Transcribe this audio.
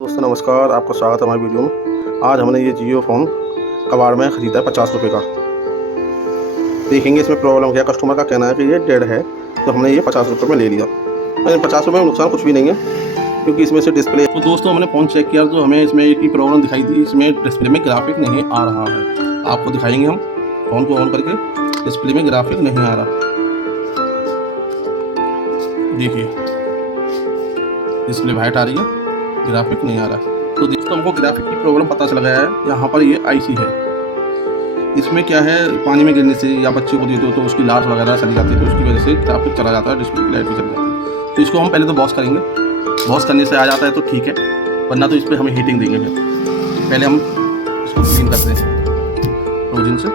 दोस्तों नमस्कार, आपका स्वागत है हमारी वीडियो में। आज हमने ये जियो फ़ोन कबाड़ में ख़रीदा है 50 रुपये का। देखेंगे इसमें प्रॉब्लम क्या। कस्टमर का कहना है कि ये डेड है, तो हमने ये 50 रुपये में ले लिया। लेकिन 50 रुपये में नुकसान कुछ भी नहीं है, क्योंकि इसमें से डिस्प्ले। तो दोस्तों हमने फ़ोन चेक किया तो हमें इसमें एक ही प्रॉब्लम दिखाई दी, इसमें डिस्प्ले में ग्राफिक नहीं आ रहा है। आपको दिखाएंगे हम फ़ोन को ऑन करके, डिस्प्ले में ग्राफिक नहीं आ रहा। देखिए डिस्प्ले वाइट आ रही है, ग्राफिक नहीं आ रहा। तो दोस्तों हमको ग्राफिक की प्रॉब्लम पता चल गया है। यहाँ पर ये आईसी है, इसमें क्या है, पानी में गिरने से या बच्चे को दे दो तो उसकी लाश वगैरह चली जाती है, तो उसकी वजह से ग्राफिक चला जाता है, डिस्प्ले की लाइट भी चली जाती है। तो इसको हम पहले तो वॉश करेंगे, वॉश करने से आ जाता है तो ठीक है, वरना तो इस पर हमें हीटिंग देंगे। फिर पहले हम इसको क्लीन करते हैं रोजिन से।